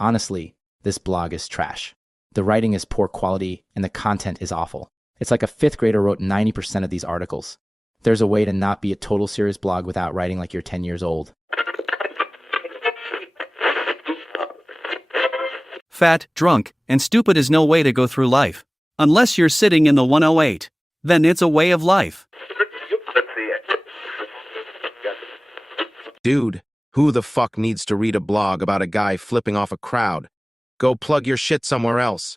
Honestly, this blog is trash. The writing is poor quality, and the content is awful. It's like a 5th grader wrote 90% of these articles. There's a way to not be a total serious blog without writing like you're 10 years old. Fat, drunk, and stupid is no way to go through life. Unless you're sitting in the 108. Then it's a way of life. Dude, who the fuck needs to read a blog about a guy flipping off a crowd? Go plug your shit somewhere else.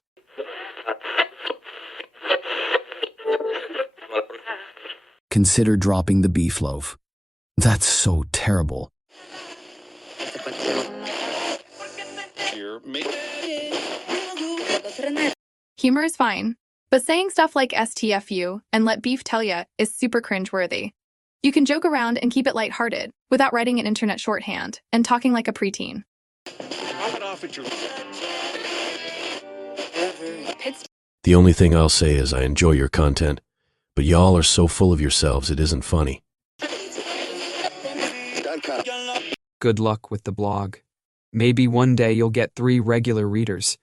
Consider dropping the beef loaf. That's so terrible. Humor is fine, but saying stuff like STFU and let beef tell ya is super cringeworthy. You can joke around and keep it lighthearted without writing an internet shorthand and talking like a preteen. The only thing I'll say is I enjoy your content, but y'all are so full of yourselves it isn't funny. Good luck with the blog. Maybe one day you'll get 3 regular readers.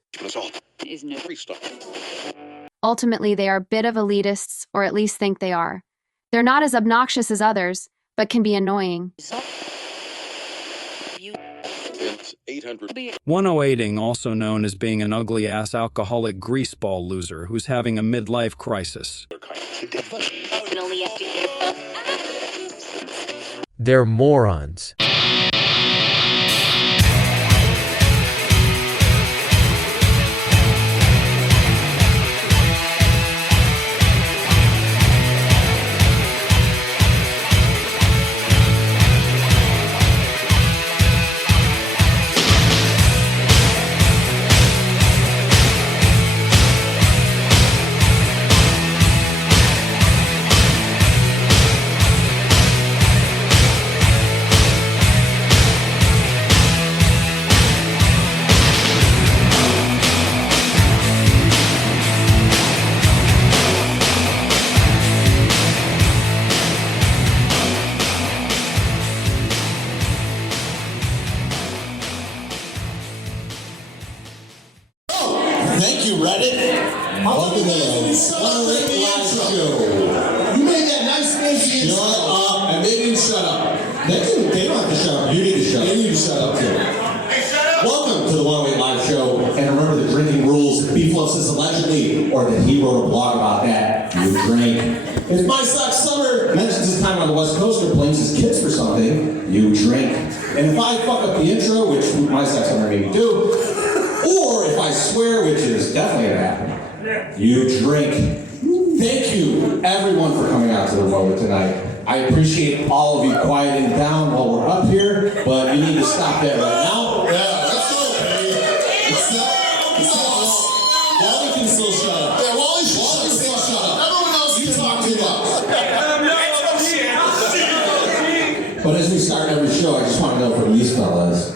Ultimately, they are a bit of elitists, or at least think they are. They're not as obnoxious as others, but can be annoying. 108ing, also known as being an ugly-ass alcoholic greaseball loser who's having a midlife crisis. They're morons. Thank you, Reddit. Welcome to the 108 live show. You made that nice fancy. Shut up, and they didn't shut up. They don't have to shut up. You need to shut up. You need to shut up, too. Hey, shut up! Welcome to the 108 live show. And remember the drinking rules. Beef Love says allegedly, or that he wrote a blog about that. You drink. If My Sock Summer mentions his time on the West Coast or blames his kids for something, you drink. And if I fuck up the intro, which My Sock Summer made me do, or if I swear, which is definitely gonna happen, you drink. Thank you, everyone, for coming out to the moment tonight. I appreciate all of you quieting down while we're up here, but you need to stop that right now. Yeah, let's go, baby. It's not Wally can still shut up. Yeah, Wally should still shut up. Everyone else, you talk too much. But as we start every show, I just want to know from these fellas,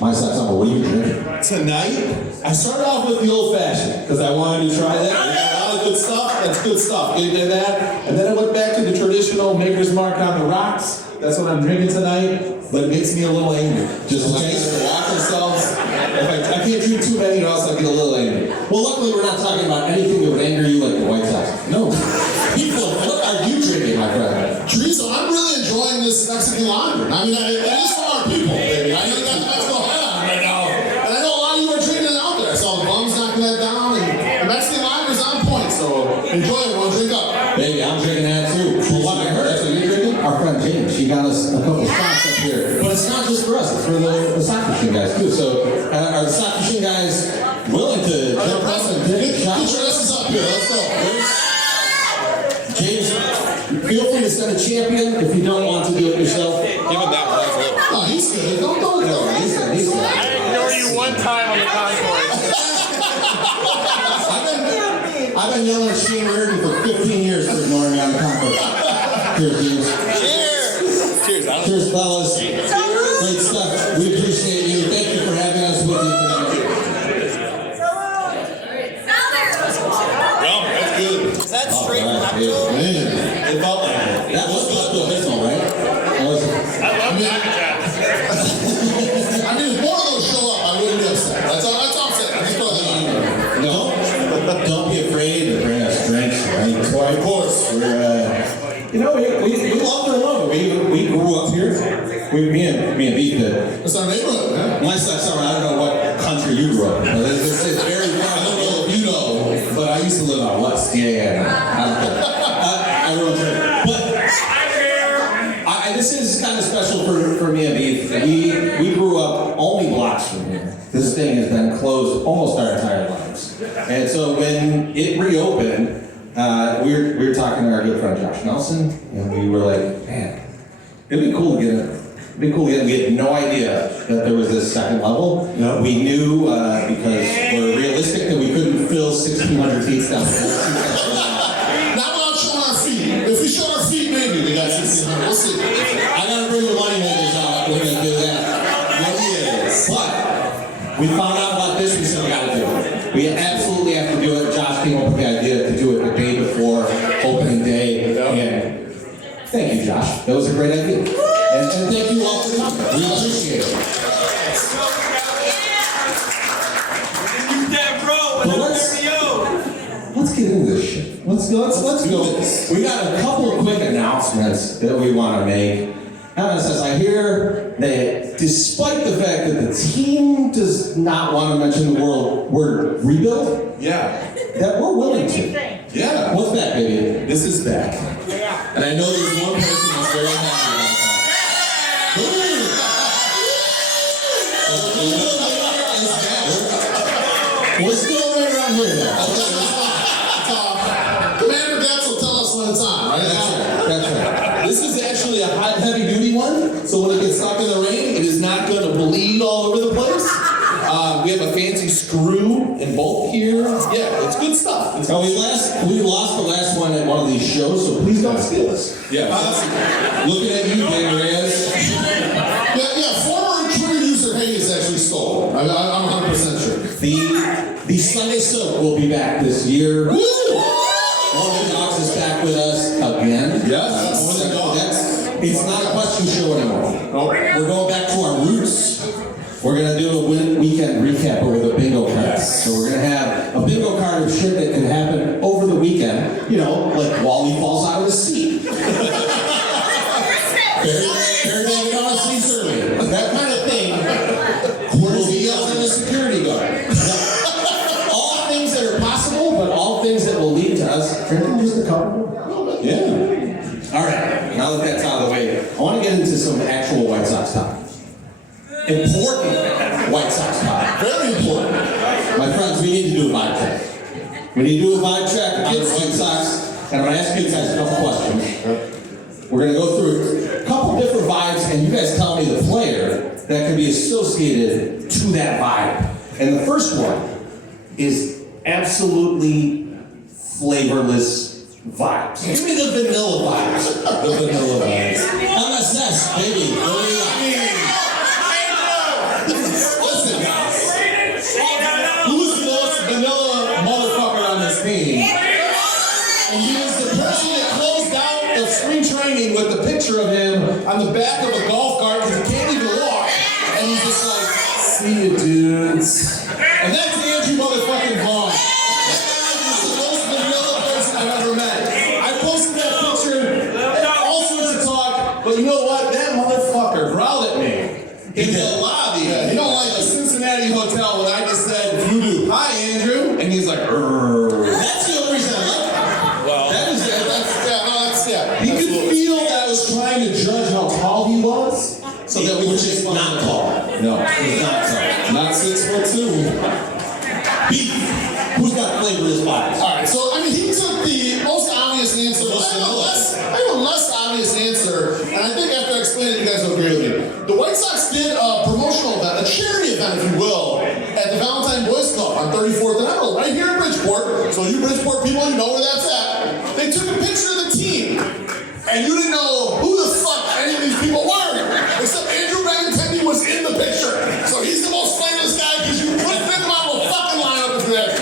My Sock Summer, what are you drinking? Tonight, I started off with the old-fashioned, because I wanted to try that. We got a lot of good stuff. That's good stuff. You did that. And then I went back to the traditional Maker's Mark on the rocks. That's what I'm drinking tonight, but it makes me a little angry. Just in case they watch themselves. If I can't drink too many, or else I get a little angry. Well, luckily, we're not talking about anything that would anger you like the White Sox. No. People, what are you drinking, my friend? Teresa, I'm really enjoying this Mexican lager. I mean, it is for our people, baby. I know that's going on right now. And I know a lot of you are drinking it out there. I saw the bums knocking that down, and the Mexican lager's on point, so enjoy it, everyone. Drink up. Baby, I'm drinking that too. From what I heard, that's what you're drinking? Our friend James, she got us a couple shots up here. But it's not just for us, it's for the sock machine guys too. So are the sock machine guys willing to jump up and take a shot? Get your asses up here, let's go. James, feel free to send a champion if you don't want to do it yourself. Give him that one. Oh, he's good. Don't go. He's good. He's good. I ignore you one time on the concourse. I've been yelling at Shane Reardon for 15 years for ignoring me on the concourse. Cheers, James. Cheers. Cheers. Cheers, fellas. Great stuff. We appreciate you. Thank you for having us with you tonight. Well, that's good. Is that straight from October? Man, it felt like it. That was not the original, right? I love that. I mean, if more of those show up, I wouldn't be upset. You know, we love Ramova. We grew up here. Me and Beef did. It's our neighborhood, man. My side, I don't know what country you grew up in. It's very far. I don't know if you know, but I used to live out west. Yeah. I road trip. But this is kind of special for me and Beef. We grew up only blocks from here. This thing has been closed almost our entire lives. And so when it reopened, we were talking to our good friend Josh Nelson, and we were like, man, it'd be cool to get in. It'd be cool to get in. We had no idea that there was this second level. No. We knew, because we're realistic, that we couldn't fill 1,600 feet down. Not without showing our feet. If we show our feet, maybe we got 1,600. We'll see. I gotta bring the money makers out. We're gonna do that. But we found out about this, we said we gotta do it. We absolutely have to do it. Josh came up with the idea to do it the day before opening day. And thank you, Josh. That was a great idea. And thank you all for coming. We appreciate it. But let's get into this shit. Let's go. We got a couple of quick announcements that we want to make. Says, I hear that despite the fact that the team does not want to mention the word rebuild, that we're willing to. Yeah. What's back, baby? This is back. And I know there's one person that's very happy about that. We're still right around here. Commander Getz will tell us when it's on, right? That's right. This is actually a heavy-duty one, so when it gets stuck in the rain, it is not going to bleed all over the place. We have a fancy screw in both here. Yeah, it's good stuff. We lost the last one at one of these shows, so please don't steal this. Yeah. Looking at you, Dan Reyes. Former Twitter user Hayes actually stole. I'm 100% sure. The Sunday Silk will be back this year. Woo! Orland Dogs is back with us again. Yes. It's not a question show anymore. We're going back to our roots. We're going to do a weekend recap over the bingo cards. So we're going to have a bingo card of shit that can happen over the weekend. You know, like Wally falls out of the seat. Barry David on a seat early. That kind of thing. Will be yelling at a security guard. All things that are possible, but all things that will lead to us drinking just a couple. Yeah. All right. Now that that's out of the way, I want to get into some actual White Sox talk. Important White Sox talk. Very important. My friends, we need to do a vibe check. We need to do a vibe check against White Sox, and I'm going to ask you guys a couple questions. We're going to go through a couple different vibes, and you guys tell me the player that can be associated to that vibe. And the first one is absolutely flavorless vibes. Give me the vanilla vibes. The vanilla vibes. MSS, baby. Listen, guys. Who's the most vanilla motherfucker on this team? And he is the person that closed out the spring training with the picture of him on the back of a golf cart because he can't even walk. And he's just like, see you dudes. And that's Andrew motherfucking Vaughn. He's the most vanilla person I've ever met. I posted that picture, all sorts of talk, but you know what? That motherfucker growled at me in the lobby. Yeah, you don't like a Cincinnati hotel when I just said, voodoo. Hi, Andrew. And he's like, that's the only reason I like him. Well, he could feel that I was trying to judge how tall he was, so that we were just not tall. No, he's not tall. Not 6'2". Beef. Who's got flavorless bodies? All right, so I mean, he took the most obvious answer. I have a less obvious answer, and I think after I explain it, you guys will agree with me. The White Sox did a promotional event, a charity event, if you will, at the Valentine Boys Club on 34th and Emerald, right here in Bridgeport. So you Bridgeport people, you know where that's at. They took a picture of the team, and you didn't know who the fuck any of these people were, except Andrew Benintendi was in the picture. So he's the most flavorless guy because you put him out of a fucking lineup of that.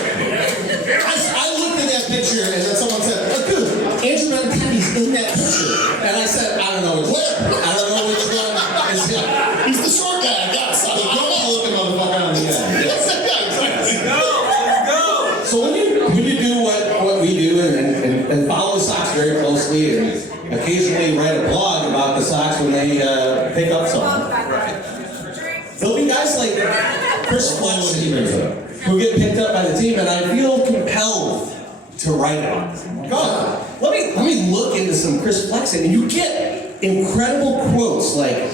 I looked at that picture, and then someone said, oh, dude, Andrew Benintendi's in that picture. And I said, I don't know which one. I don't know which one is him. He's the short guy, I guess. The good-looking motherfucker on the end. Yes. So when you do what we do and follow the Sox very closely, pick up someone. There'll be guys like Chris Flex who get picked up by the team, and I feel compelled to write about them. God, let me look into some Chris Flexing, and you get incredible quotes like,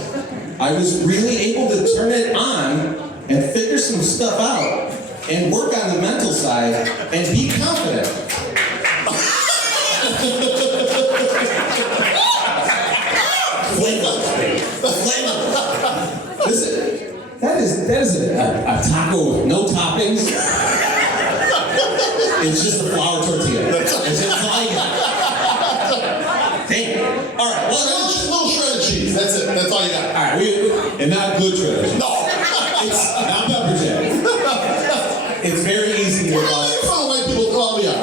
I was really able to turn it on and figure some stuff out and work on the mental side and be confident. Listen, that is a taco with no toppings. It's just a flour tortilla. It's just all you got. Damn. All right. Well, just no shredded cheese. That's it. That's all you got. All right. And not good shredded cheese. No. It's not pepper jack. It's very easy to bust. White people call me out.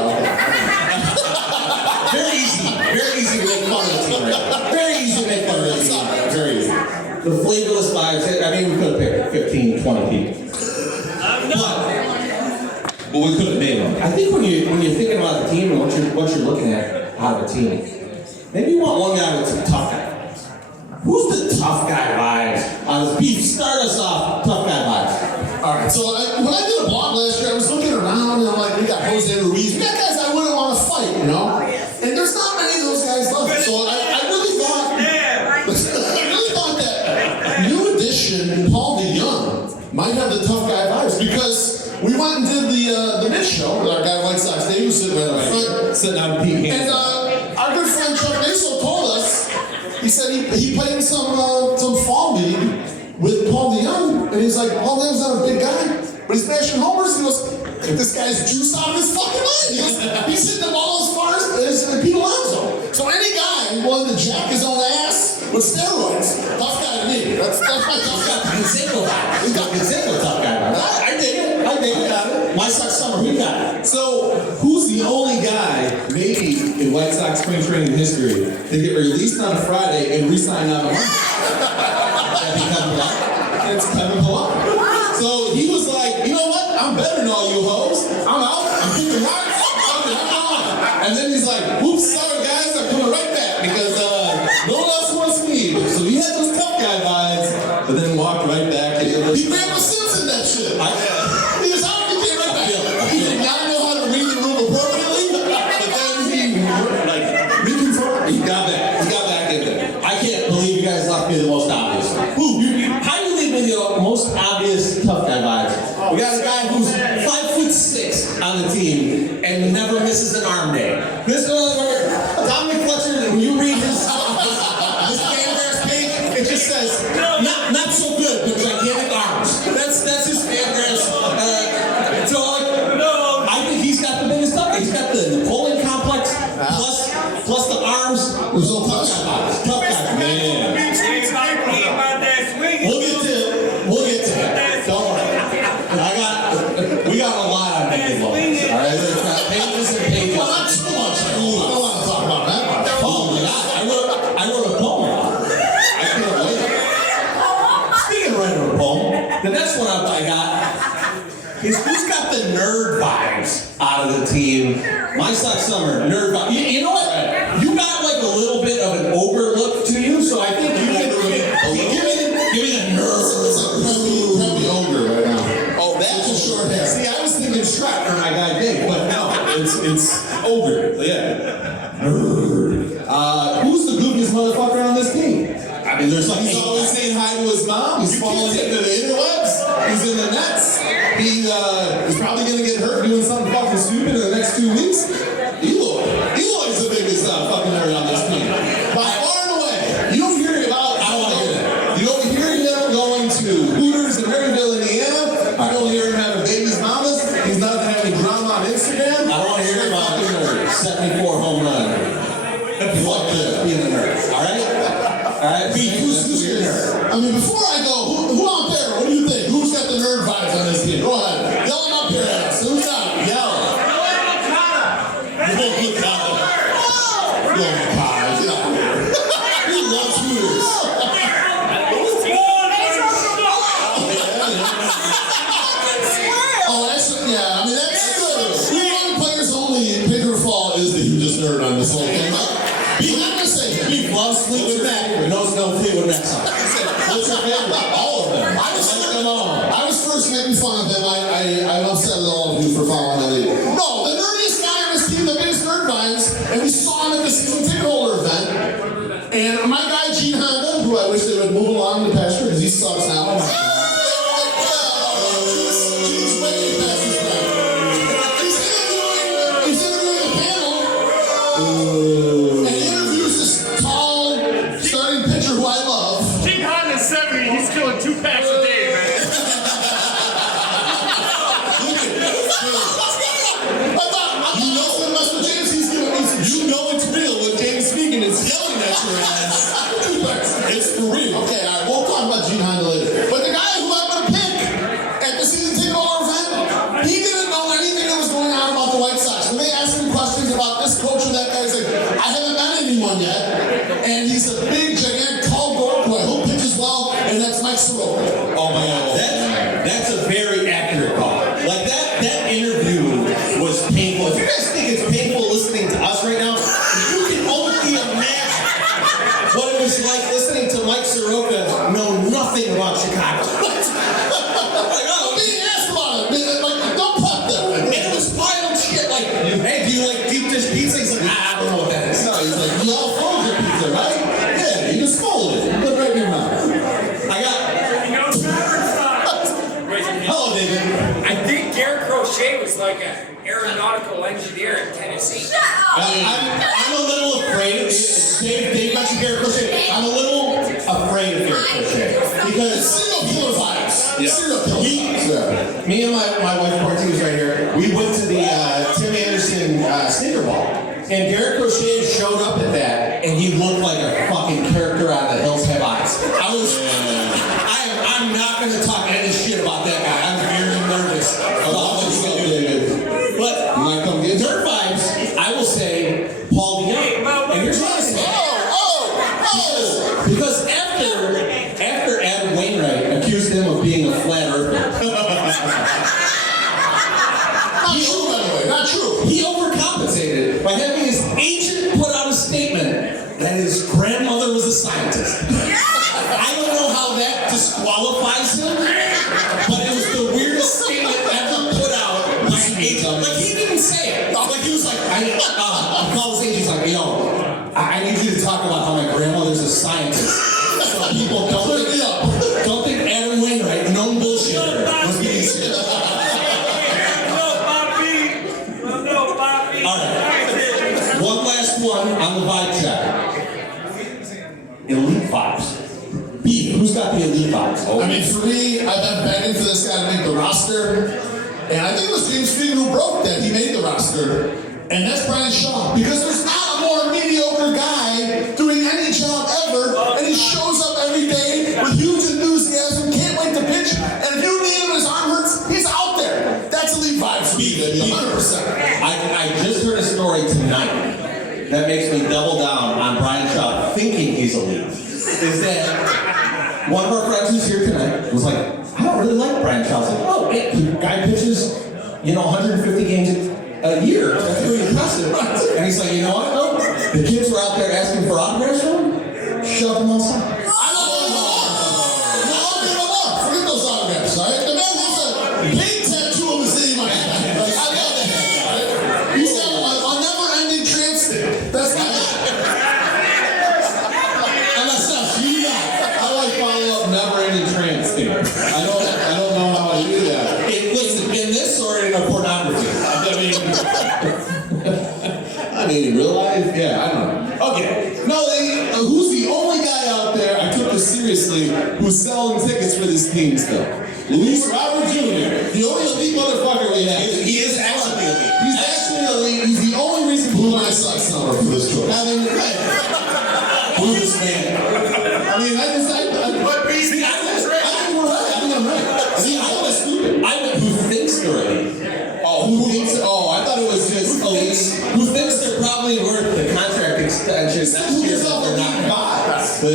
Very easy to make fun of the team right now. Very easy to make fun of the team. Very easy. The flavorless vibes. I mean, we could have picked 15, 20 people. But we could have made them. I think when you're thinking about the team and what you're looking at out of a team, maybe you want one guy with some tough guy vibes. Who's the tough guy vibes on this beef? Start us off, tough guy vibes. All right. So when I did a blog last year, I was looking around and I'm like, we got Jose Ruiz. We got guys I wouldn't want to fight, you know. And there's not many of those guys left. So I really thought that new addition Paul DeYoung might have the tough guy vibes because we went and did the mid show with our guy White Sox. Dave was sitting right up front, sitting on Pete Hands. And our good friend Chuck Naso told us, he said he played in some fall league with Paul DeYoung, and he's like, Paul DeYoung's not a big guy, but he's smashing homers. He goes, this guy's juice out of his fucking mind. He goes, he's hitting the ball as far as Pete Alonso. So any guy willing to jack his own ass with steroids, tough guy to me. That's my tough guy. He's got Gonzaga tough guy. I dig it. Got it. White Sox summer, we got it. So, who's the only guy, maybe in White Sox spring training history, to get released on a Friday and re-sign on a Monday? It's Kevin Pillar. So he was like, you know what? I'm better than all you hoes. I'm out. I'm keeping rocks. I'm on. And then he's like, whoops, sorry guys, I'm coming right back because no one else wants me. So he had those tough guy vibes, but then walked right back. He ran with Simpson that shit. He was out and he came right back. He did not know how to read the room appropriately, but then he reconfirmed. He got back. He got back in there. I can't believe you guys left me the most obvious. How do you leave me the most obvious tough guy vibes? We got a guy who's 5'6" on the team and never misses an arm day. This Dominic Fletcher, when you read his Fangraphs page, it just says not so good, but gigantic arms. That's his Fangraphs. I think he's got the biggest tough guy. He's got the Napoleon complex plus the arms. There's no tough guy vibes. Tough guy, man. We'll get to it. Don't worry. We got a lot on Naked Lovers. All right, there's pages and pages. Well, not too much. I don't want to talk about that. Oh my God, I wrote a poem about it. I can't wait. Speaking of writing a poem, the next one I got is who's got the nerd vibes out of the team? My Sox summer nerd vibes. You know what? You got like a little bit of an ogre look to you, so I think you can give me the nerd. Probably ogre right now. Oh, that's a short hair. See, I was thinking Shrek for my guy Dave, but no, it's ogre. Yeah. Nerd. Who's the goofiest motherfucker on this team? I mean, he's always saying hi to his mom. He's falling into the interwebs. He's in the nets. He's probably gonna get hurt doing something fucking stupid in the next 2 weeks. Eloy's the biggest fucking nerd on this team. By far and away. You don't hear about. I don't want to hear that. You don't hear him going to Hooters in Maryville, Indiana. I don't hear him having babies, mamas. He's not having drama on Instagram. I don't want to hear about 74 home run. Fuck yeah, being a nerd. All right. Who's your nerd? I mean, before I go, who out there? What do you think? Who's got the nerd vibes on this team? Go ahead. Yell them up here at us. Who's out? Yell. He loves Hooters. making fun of him. I'm upset with all of you for following that lead. No, the nerdiest guy on this team, the biggest nerd vines, and we saw him at the season ticket holder event. And my guy, Gene Honda, who I wish they would move along to pasture because he sucks now. Gene's way past his prime. He's interviewing the panel. And he interviews this tall starting pitcher who I love. Gene Honda's 70, he's killing 2 packs a day, man. You know it's real when James speaking is yelling at your ass. It's for real. Okay, all right, we'll talk about Gene Honda later. But the guy who I'm going to pick at the season ticket holder event, he didn't know anything that was going on about the White Sox. When they asked him questions about this coach or that guy, he's like, I haven't met anyone yet. And he's a big, gigantic, tall guard who I hope pitches well, and that's Mike Soroka. Oh my God, that's a very accurate call. Like that interview was painful. If you guys think it's painful listening to us right now, you can only imagine what it was like listening to Mike Soroka know nothing about Chicago. Like, oh, being asked about it. Like, don't pop that. And it was wild shit. Like, hey, do you like deep dish pizza? He's like, I don't know what that is. No, he's like, you all frozen pizza, right? Yeah, you just swallowed it. You put it right in your mouth. I got. Hello, David. I think Garrett Crochet was like an aeronautical engineer in Tennessee. I'm a little afraid of Dave mentioned Garrett Crochet. I'm a little afraid of Garrett Crochet because serial killer vibes. Yeah. Serial killer vibes. Yeah. Me and my wife Martina was right here. We went to the Tim Anderson sneaker ball, and Garrett Crochet showed up at that, and he looked like a fucking character out of The Hills Have Eyes. I'm not going to talk any shit about that guy. I'm very nervous about what's going to do. But dirt vibes, I will say Paul DeYoung. And here's what I say. Because after Adam Wainwright accused him of being a flat earther. Not true. He overcompensated by having his agent put out a statement that his grandmother was a scientist. I don't know how that disqualifies him, but it was the weirdest statement ever put out by an agent. Like, he didn't say it. Like, he was like, I called his agent, he's like, yo, I need you to talk about how my grandmother's a scientist. So people don't think Adam Wainwright, known bullshitter, was being serious. All right. One last one on the vibe check. Elite vibes. B, who's got the elite vibes? Oh. I mean, for me, I've been begging for this guy to make the roster. And I think it was James Friedman who broke that. He made the roster. And that's Brian Shaw. Because there's not a more mediocre guy doing any job ever. And he shows up every day with huge enthusiasm, can't wait to pitch. And if you need him, his arm hurts, he's out there. That's elite vibes for me, baby, 100%. I just heard a story tonight that makes me double down on Brian Shaw thinking he's elite. Is that one of our friends who's here tonight was like, I don't really like Brian Shaw. I was like, oh, the guy pitches, 150 games a year. That's pretty impressive. And he's like, you know what? No, the kids were out there asking for autographs from him. Shove them outside. I love him. No more. Forget those autographs, all right? The man has a big tattoo of his name on his back. Like, I love that. Right? He's got a never-ending transit. That's not it. How do I follow up never-ending trance thing? I don't know how I do that. Listen, in this or in a pornography? I mean, in real life? Yeah, I don't know. Okay. No, who's the only guy out there, I took this seriously, who's selling tickets for this team still? Luis Robert Jr., the only elite motherfucker we have. He is actually elite. He's actually elite. He's the only reason Blue Eye Sox number for this choice. Who this man? I mean, I think we're right. I think I'm right. See, I was stupid. I went, who thinks they're elite? Oh, who thinks? Oh, I thought it was just elite. Who thinks they're probably worth the contract extension next year that they're not bots? But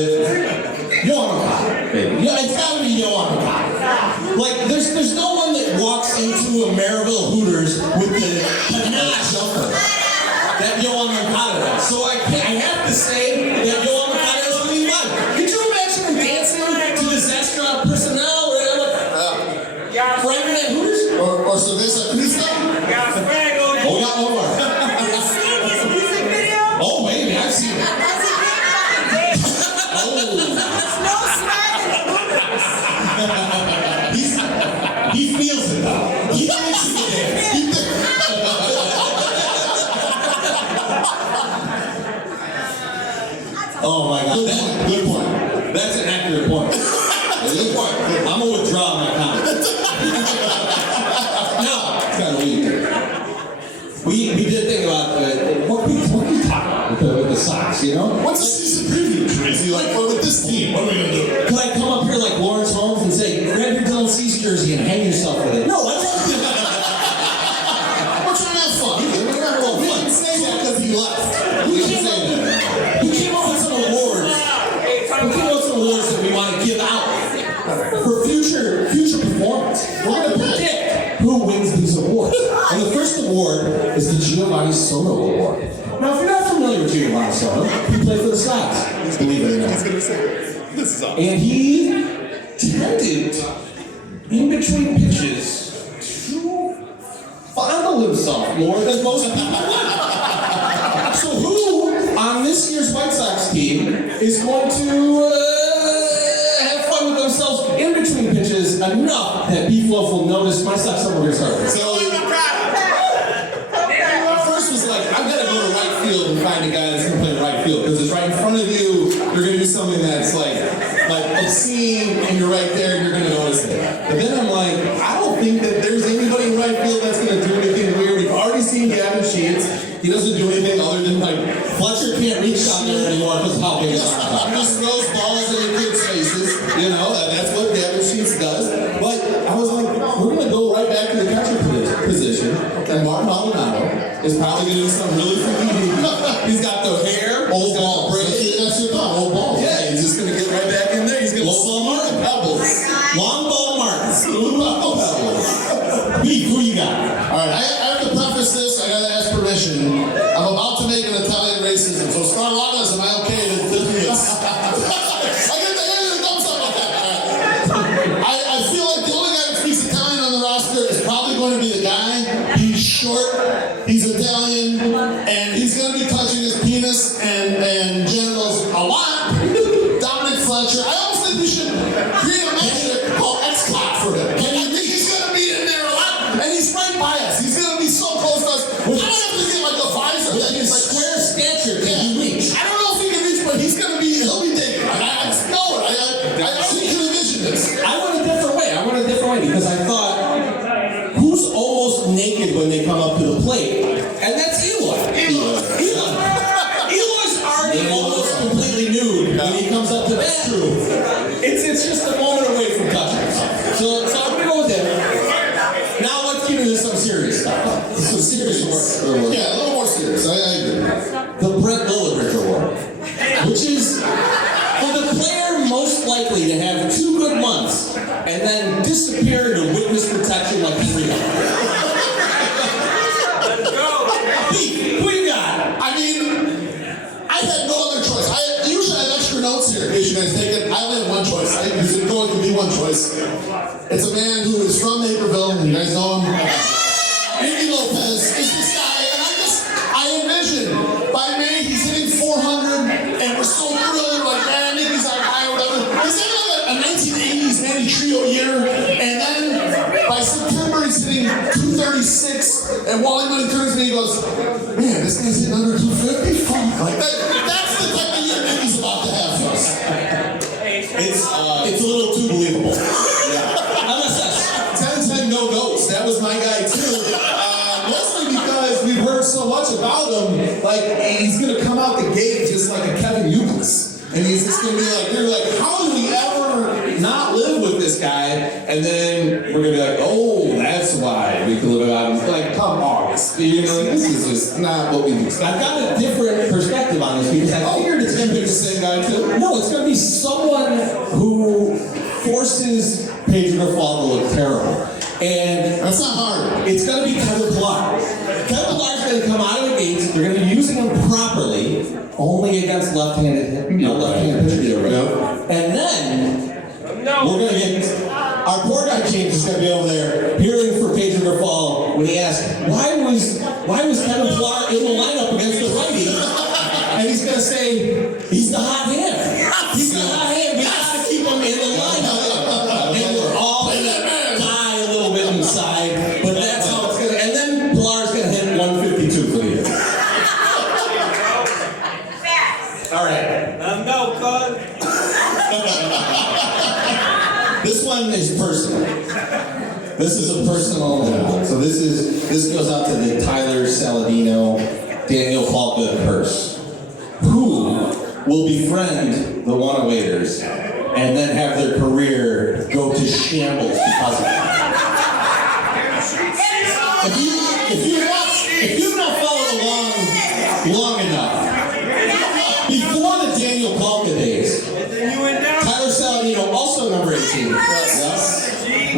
Yohan Makata, baby. Yeah, it's gotta be Yohan Makata. Like, there's no one that walks into a Maryville Hooters with the panache jumper that Yohan Makata does. So I have to say that Yohan Makata is really fun. Could you imagine him dancing to Disaster Personnel? Or cerveza Cristo? Oh, we got one more. Have you seen his music video? Oh, maybe. I've seen it. Oh. There's no sweat in the movies. He feels it though. He thinks he can dance. Oh my God. Good point. That's an accurate point. Good point. I'm gonna withdraw my comment. No, it's kind of weak. We did think about what we talk about with the socks, you know? What's the season preview, Tracy? Like, with this team, what are we gonna do? Could I come up here like Lawrence Holmes and say, grab your Dylan Cease jersey and hang yourself with it? No, I don't. We're trying to have fun. We didn't say that because he left. We didn't say that. We came up with some awards. We came up with some awards that we want to give out for future performance. We're going to predict who wins these awards. And the first award is the Giovanni Soto Award. Now, if you're not familiar with Giovanni Soto, he played for the Sox. Believe it or not. He's going to say this is awesome. And he tended, in between pitches, to fondle himself more than most people would. So who on this year's White Sox team is going to have fun with themselves in between pitches enough that Beefloaf will notice my Sox over here starting? So first was like, I've got to go to right field and find a guy that's going to play right field because it's right in front of you. You're going to do something that's like obscene, and you're right there, and you're going to notice it. But then I'm like, I don't think that there's anybody in right field that's going to do anything weird. We've already seen Gavin Sheets. He doesn't do anything other than like Fletcher can't reach down there anymore because of how big his arms are. He just throws balls in the kids' faces, you know, and that's what Gavin Sheets does. But I was like, we're going to go right back to the catcher position, and Martin Maldonado is probably going to do something really freaky. He's got the hair, old ball braid. That's your thought, old ball. Yeah, he's just going to get right back in there. He's going to low ball Martin pebbles, long ball Martins, low ball pebbles. Beef, who you got? All right, I have to preface this. I got to ask permission. I'm about to make an Italian racism, so Scarlatta's, am I okay to do this? I get the thumbs up like that. All right. I feel like the only guy that speaks Italian on the roster is probably going to be the guy. He's short, he's Italian, and he's going to be touching his penis and genitals a lot. Dominic Fletcher. I almost think we should create a match called X-Clock for him. And I think he's going to be in there a lot, and he's right by us. He's going to be so close to us. I don't have to get like a visor that is like square stature can he reach. I don't know if he can reach, but he's going to be, he'll be digging. I just know it. I think you can envision this. I went a different way. Because I thought, who's almost naked when they come up to the plate? And that's Eloy. Eloy's already almost completely nude when he comes up to the bat. It's just a moment away from touching. So I'm going to go with him. Now let's get into some serious stuff. Some serious work. Yeah, a little more serious. I agree. The Brett Lillibridge Award, which is for the player most likely to have 2 good months and then disappear into witness protection like Henry. Let's go. Who you got? I mean, I had no other choice. I usually have extra notes here in case you guys take it. I only have one choice. It's going to be one choice. It's a man who is from Naperville, and you guys know him. Nicky Lopez is this guy, and I envision by May he's hitting 400, and we're so thrilled, like, man, Nicky's our guy or whatever. He's hitting like a 1980s Manny Trio year, and then by September he's hitting 236, and Wally Money turns to me and goes, man, this guy's hitting under 250? Fuck. Like, that's the type of year Nicky's about to have for us. It's a little too believable. Yeah. MSS, 10-10 no goats. That was my guy too. Mostly because we've heard so much about him. Like, he's going to come out the gate just like a Kevin Youkilis. And he's just going to be like, you're like, how do we ever not live with this guy? And then we're going to be like, oh, that's why we can live without him. Like, come August. You know, this is just not what we do. I've got a different perspective on this because I figured it's going to be the same guy too. No, it's going to be someone who forces Pedro to look terrible. And that's not hard. It's going to be Kevin Pillar. Kevin Pillar's going to come out of the gates. They're going to be using him properly, only against left-handed pitchers. Right? And then we're going to get our poor guy James is going to be over there hearing for Pedro to when he asked, why was Kevin Pillar in the lineup against the righty? And he's going to say, he's the hot hand. He's the hot hand. We have to keep him in the lineup. And we're all going to die a little bit inside. But that's how it's going to. And then Pillar's going to hit 152 for the year. All right. No, bud. This one is personal. This is a personal. So this goes out to the Tyler Saladino, Daniel Falca curse. Who will befriend the 108ers and then have their career go to shambles because of it? If you've not followed along long enough, before the Daniel Falca days, Tyler Saladino, also number 18,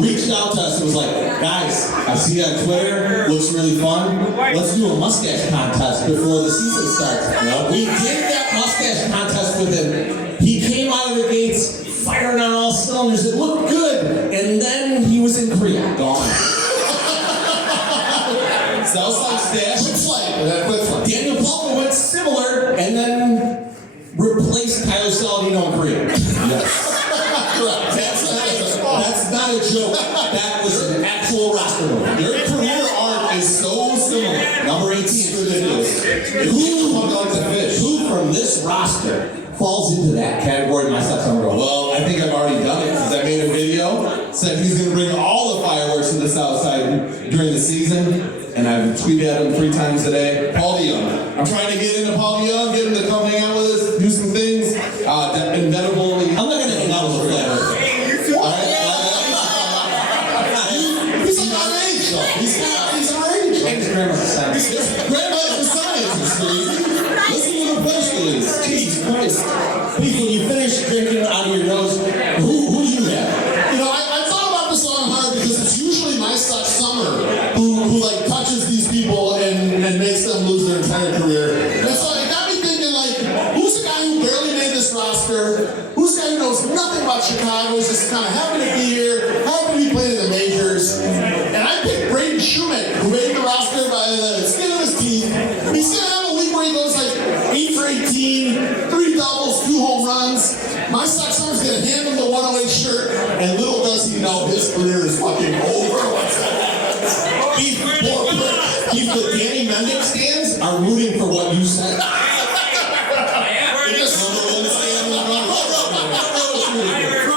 reached out to us and was like, guys, I see you on Twitter, looks really fun. Let's do a mustache contest before the season starts. We did that mustache contest with him. He came out of the gates firing on all cylinders. It looked good. And then he was in Korea, gone. Southside stash. Quick flight. Daniel Falca went similar and then replaced Tyler Saladino in Korea. Yes. Correct. That's not a joke. That was an actual roster move. Your career arc is so similar. Number 18 is ridiculous. Who from this roster falls into that category? Myself, I'm going, well, I think I've already done it because I made a video, said he's going to bring all the fireworks to the South Side during the season, and I've tweeted at him 3 times a day. Paul DeYoung. I'm trying to get into Paul DeYoung, get him to come hang out with us, do some things. Inevitable. I'm not going to hang out with a flat earther. He's our age, though. He's our age. His grandma's a scientist. Grandma's a scientist, listen to the press release. Jeez Christ. Pete, when you finish drinking out of your nose, who do you have? You know, I thought about this long and hard because it's usually my such summer who like touches these people and makes them lose their entire career. And so it got me thinking, like, who's the guy who barely made this roster? Who's the guy who knows nothing about Chicago? Is just kind of happy to be here, happy to be playing in the majors. And I picked Braden Shoemaker, who made the roster by the skin of his teeth. He's gonna have a week where he goes like 8 for 18, 3 doubles, 2 home runs. My Sock Summer's gonna hand him the 108 shirt, and little does he know his career is fucking over. Beef, the Danny Mendick stands are rooting for what you said.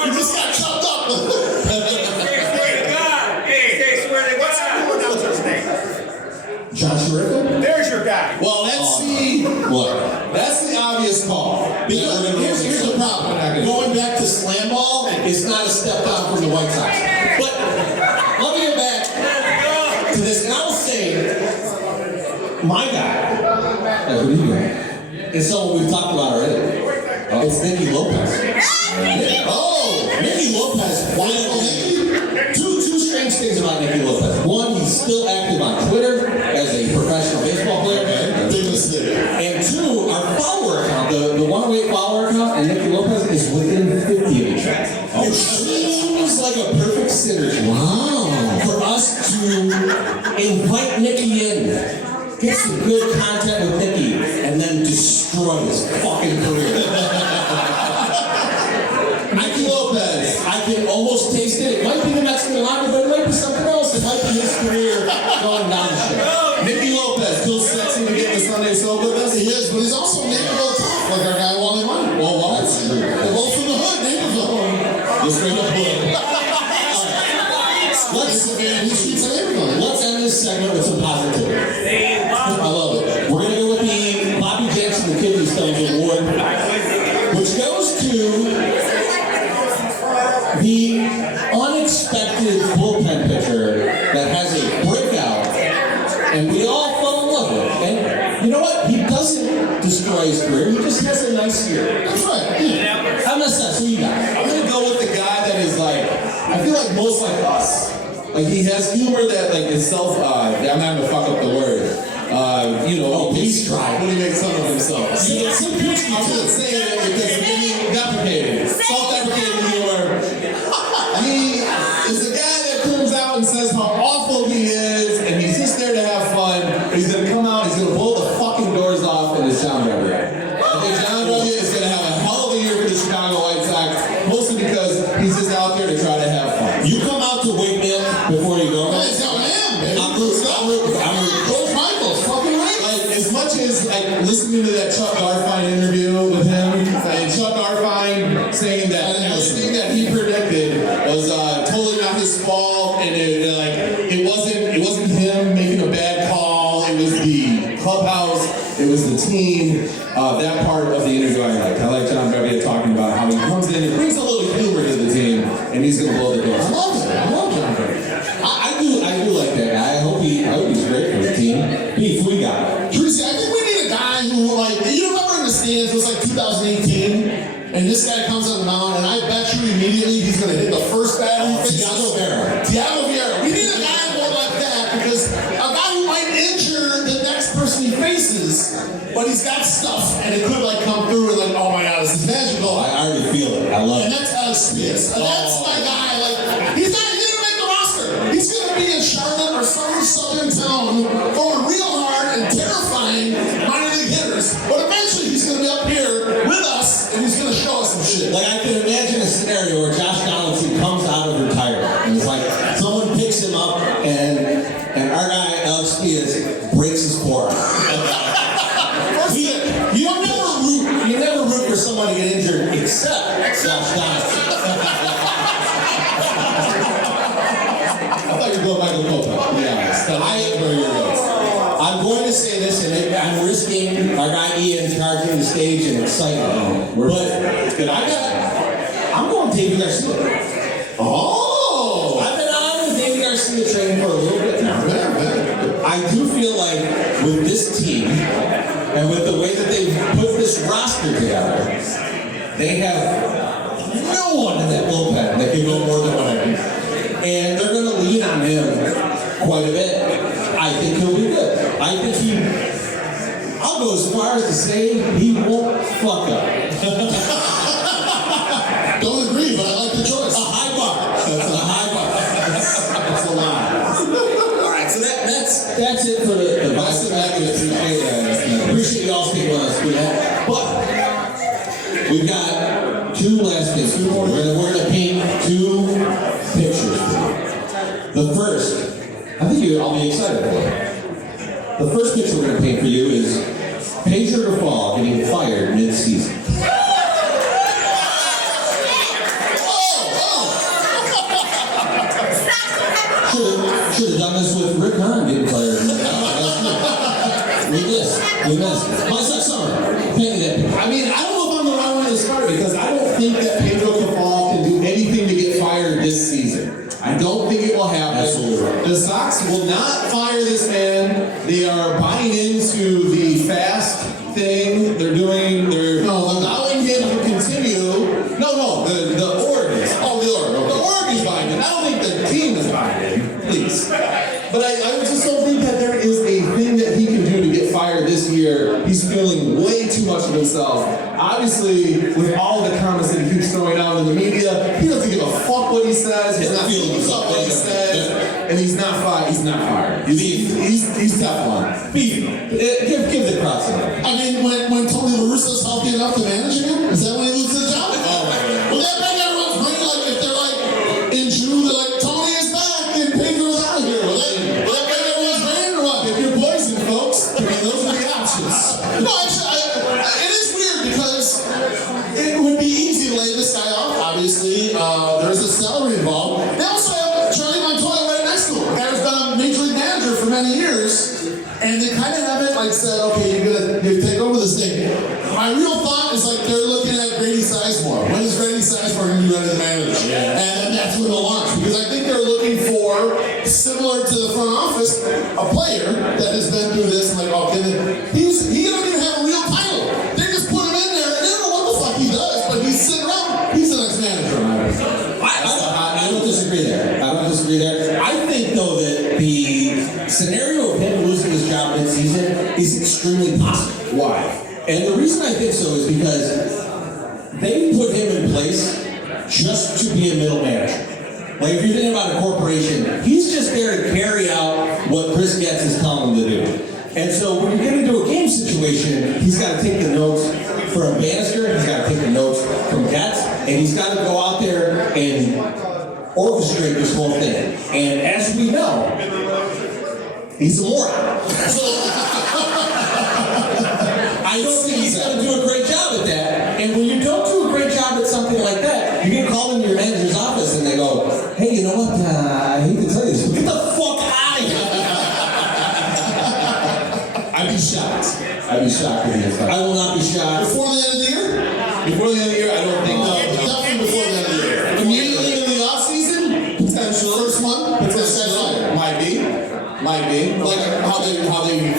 You just got chopped up. John Sheridan? There's your guy. Well, let's see. Look, that's the obvious call. Because here's the problem. Going back to slam ball, it's not a step down from the White Sox. But let me get back to this. And I'll say, my guy, who do you have? Is someone we've talked about already. It's Nicky Lopez. Nicky Lopez. Two strange things about Nicky Lopez. One, he's still active on Twitter as a professional baseball player. And 2, our follower account, the 108 follower account, and Nicky Lopez is within 50 of each other. It seems like a perfect synergy. Wow. For us to invite Nicky in, get some good content with Nicky, and then destroy his fucking career. Nicky Lopez, I can almost taste it. It might be the Mexican lager, but it might be something else. It might be his career going down the shit. Nicky Lopez, still sexy to get the Sunday soap with us. He is, but he's also Naperville tough, like our guy Wally Money. Well, that's true. They're both from the hood, Naperville. The straight up hood. Let's end this segment with some positivity. I love it. We're going to go with the Bobby Jackson the Kidney Stones Award, which goes to the unexpected bullpen pitcher that has a breakout, and we all fell in love with. And you know what? He doesn't destroy his career. He just has a nice year. That's right. I'm not saying. So you got. I'm gonna go with the guy that is like. I feel like most like us. Like he has humor that like is self. I'm not gonna fuck up the word. He's dry. When he makes fun of himself. I'm just saying it because it's being deprecated. Self-deprecating humor. He is the guy that comes out and says how awful he is, and he's just to wake me up before you go. That's how I am, man. I'm Coach Michaels, fucking right. Like, as much as like listening to that Chuck Garfien interview with him, and Chuck Garfien saying that everything that he predicted was totally not his fault, and it wasn't him making a bad call. It was the clubhouse. It was the team. That part of the interview I liked. I like John Bevier talking about how he comes in and brings a little humor to the team, and he's going to blow the doors. I love it. I love John Bevier. I do like that guy. I hope he's great for the team. Beef, we got it. Tracy, I think we need a guy who, like, you remember in the stands, it was like 2018, and this guy comes on the mound, and I bet you immediately he's going to hit the first batter. Thiago Vieira. We need a guy more like that, because a guy who might injure the next person he faces, but he's got stuff, and it could like come through and like, oh my God, this is magical. I already feel it. I love it. And that's Alex Spears. That's my guy. Like, he's gonna make the roster. He's gonna be in Charlotte or some southern town, going real hard and terrifying minor league hitters. But eventually, he's gonna be up here with us, and he's gonna show us some shit. Like, I can imagine a scenario where Josh Donaldson comes out of retirement, and it's like someone picks him up, and our guy Alex Spears breaks his forearm. You never root for someone to get injured except Josh Donaldson. I thought you were going Michael Copa. I'm going to say this, and I'm risking our guy Ian charging the stage and excitement. But I'm going David Garcia. Oh! I've been on with David Garcia training for a little bit now. I do feel like with this team, and with the way that they've put this roster together, they have no one in that bullpen that can go more than one inning. And they're going to lean on him quite a bit. I think he'll be good. I'll go as far as to say he won't fuck up. Don't agree, but I like the choice. A high bar. That's a high bar. That's a lie. All right, so that's it for the Boston Magnet. Appreciate y'all sticking with us for that. But we've got two last things. We're going to paint two pictures for you. The first, I think you'll all be excited for it. The first picture we're going to paint for you is Pedro getting fired mid-season. Should have done this with Rick Hahn getting fired. We missed. My second summer. Paint that. I mean, I don't know if I'm the wrong way to start because I don't think that Pedro Cafal can do anything to get fired this season. I don't think it will happen. Absolutely right. The Sox will not fire this man. They are buying into the fast thing. They're allowing him to continue. No, the org is. Oh, the org. The org is buying him. I don't think the team is buying him. Please. But I just don't think that there is a thing that he can do to get fired this year. He's feeling way too much of himself. Obviously, with all the comments that he keeps throwing out in the media, he doesn't give a fuck what he says. He's not feeling himself what he says, and he's not fired. He's Teflon. Give the crowd some. I mean, when Tony La Russa's healthy enough to manage him, is that when he loses the job? Oh my God. Well, that make everyone's brain like if they're like in June, they're like Tony is back and Pedro's out here. Will that make everyone's brain or what? If you're poison, folks, I mean, those are the options. No, actually, it is weird because it would be easy to lay this guy off. Obviously, there's a salary involved. They also have Charlie Montoya right next to him. The guy who's been a major league manager for many years, and they kind of haven't like said, okay, you're gonna take over this thing. My real thought is like they're looking at Grady Sizemore. When is Grady Sizemore going to be ready to manage? Yeah. And that's when they'll launch because I think they're looking for, similar to the front office, a player that has been through this and like, okay, he don't even have a real title. They just put him in there and they don't know what the fuck he does, but he's sitting around. He's the next manager. I don't disagree there. I think though that the scenario of him losing his job mid-season is extremely possible. Why? And the reason I think so is because they put him in place just to be a middle manager. Like if you're thinking about a corporation, he's just there to carry out what Chris Getz is telling him to do. And so when you get into a game situation, he's got to take the notes from Bannister, he's got to take the notes from Getz, and he's got to go out there and orchestrate this whole thing. And as we know, he's a moron. So, I don't think he's going to do a great job at that. And when you don't do a great job at something like that, you get called into your manager's office and they go, hey, you know what? I hate to tell you this, but get the fuck out of here. I'd be shocked. I'd be shocked if he gets back. I will not be shocked. Before the end of the year? Before the end of the year, I don't think so. Definitely before the end of the year. Immediately in the off-season? Potentially. First month? Potentially. Might be. Like how they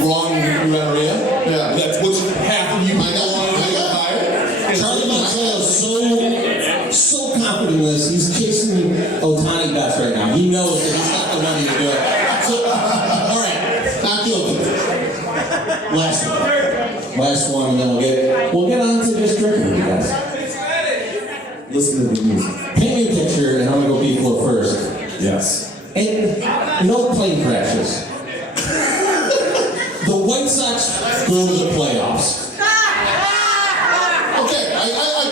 wrong Renneria. Yeah. That's which half of you might not want to get hired. Charlie Montoya is so confident in this. He's chasing Ohtani bets right now. He knows that he's got the money to do it. So, all right, not guilty. Last one, and then we'll get on to just drinking, you guys. Listen to the music. Paint me a picture, and I'm gonna go B-Flow first. Yes. And no plane crashes. The White Sox go to the playoffs. Okay, I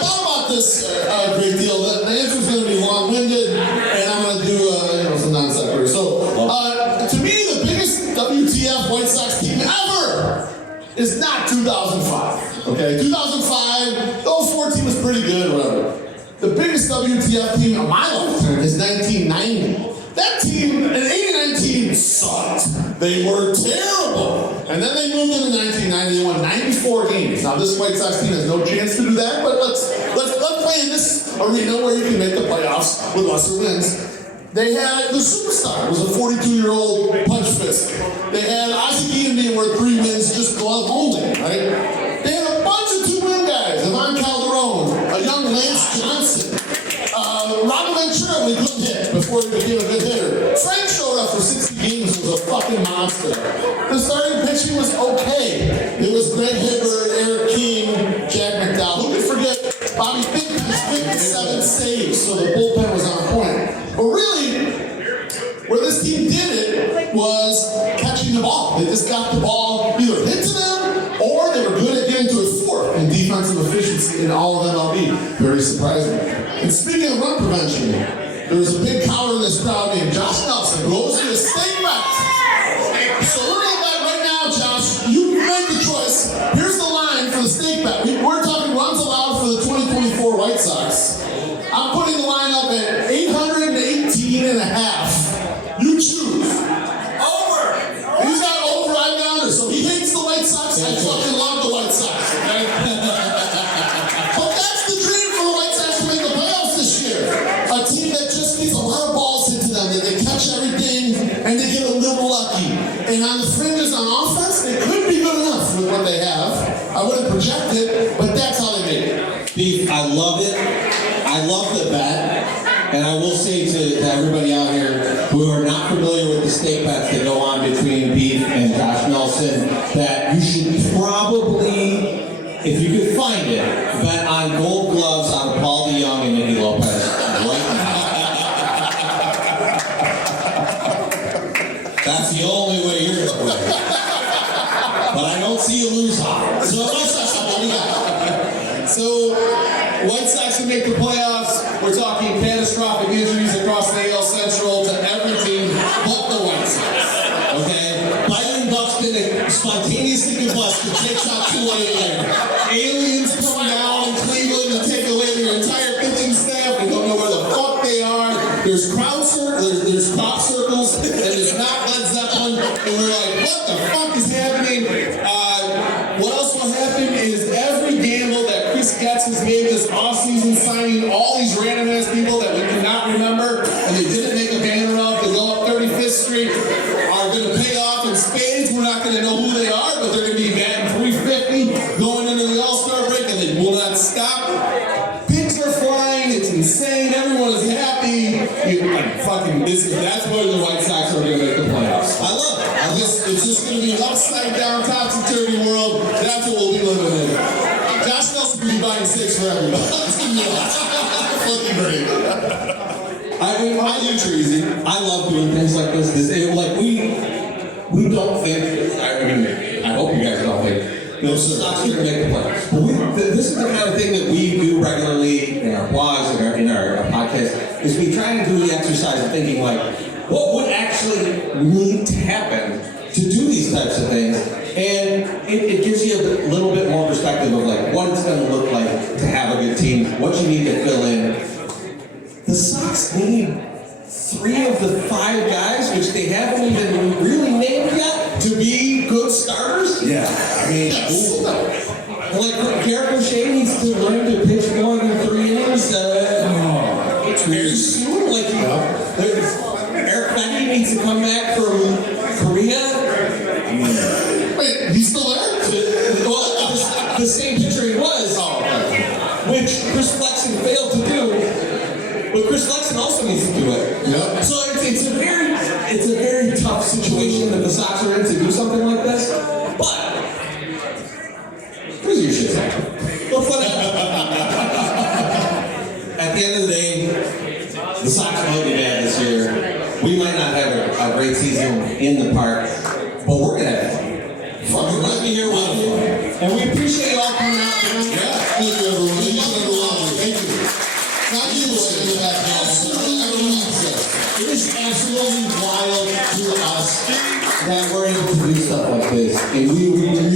thought about this a great deal. The answer is going to be long-winded, and I'm going to do some non-sequitur. So, to me, the biggest WTF White Sox team ever is not 2005. Okay, 2005, the 04 team was pretty good, whatever. The biggest WTF team of my lifetime is 1990. That team, an 89 team, sucked. They were terrible. And then they moved into 1990. They won 94 games. Now this White Sox team has no chance to do that, but let's play in this arena where you can make the playoffs with lesser wins. They had the superstar. It was a 42-year-old punch fist. They had Ozzie Guillen worth 3 wins, just glove only, right? They had a bunch of 2-win guys. Ivan Calderon, a young Lance Johnson. Robert Ventura was a good hit before he became a good hitter. Frank showed up for 60 games and was a fucking monster. The starting pitching was okay. It was Greg Hibbert, Eric King, Jack McDowell. Who could forget Bobby Thicken's 57 saves, so the bullpen was on point. But really, where this team did it was catching the ball. They just got the ball either hit to them or they were good at getting to a fourth in defensive efficiency in all of MLB. Very surprising. And speaking of run prevention, there was a big coward in this crowd named Josh Nelson who owes me a steak bet. So we're going to bet right now, Josh. You make the choice. Here's the line for the steak bet. We're talking runs allowed for the 2024 White Sox. I'm putting the line up at 818.5. You choose. Over. He's got over, I've got under. So he hates the White Sox. I fucking love the White Sox. Okay? But that's the dream for the White Sox to make the playoffs this year. A team that just gets a lot of balls into them, that they catch everything and they get a little lucky. And on the fringes on offense, they could be good enough with what they have. I wouldn't project it, but that's how they make it. Beef, I love it. I love the bet. And I will say to everybody out here who are not familiar with the steak bets that go on between Beef and Josh Nelson, that you should probably, if you could find it, bet on gold gloves on Paul DeYoung and Nicky Lopez right now. That's the only way you're going to win. But I don't see you lose hot. So White Sox, what we got? So White Sox can make the playoffs. We're talking catastrophic injuries across the AL Central to every team but the White Sox. Okay? Byron Buxton spontaneously combusted, takes out 2 later. Aliens come down in Cleveland and take away their entire pitching staff. We don't know where the fuck they are. There's crop circles, and it's not Led Zeppelin. And we're like, what the fuck is happening? What else will happen is every gamble that Chris Getz has made this offseason, signing all these random ass people that we cannot remember and they didn't make a banner of to go up 35th Street, are going to pay off in spades. We're not going to know who they are, but they're going to be batting 350 going into the All-Star break, and they will not stop. Pigs are flying. It's insane. Everyone is happy. That's where the White Sox are going to make the playoffs. I love it. It's just going to be an upside-down, topsy-turvy world. That's what we'll be living in. Josh Nelson will be buying 6 for everybody. Fucking great. I do, Treasy. I love doing things like this. We don't think. I hope you guys don't think. No, Sox are going to make the playoffs. But this is the kind of thing that we do regularly in our blogs, in our podcast. is we try to do the exercise of thinking like, what would actually need to happen to do these types of things? And it gives you a little bit more perspective of like what it's going to look like to have a good team, what you need to fill in. The Sox need 3 of the 5 guys, which they haven't even really named yet, to be good starters. Yeah, I mean, like Garrett O'Shea needs to learn to pitch more than 3 innings. Very soon, like Eric Petty needs to come back from Korea. Wait, he's still there? Well, the same pitcher he was, which Chris Flexen failed to do. But Chris Flexen also needs to do it. Yep. So it's a very tough situation that the Sox are in to do something like this. But here's your shit. At the end of the day, the Sox might be bad this year. We might not have a great season in the park, but we're gonna have fun. We're gonna be here with you, and we appreciate you all coming out tonight. Yeah, thank you everyone. Thank you everyone. Thank you. Not you, absolutely everyone else. It is absolutely wild to us that we're able to do stuff like this, and we really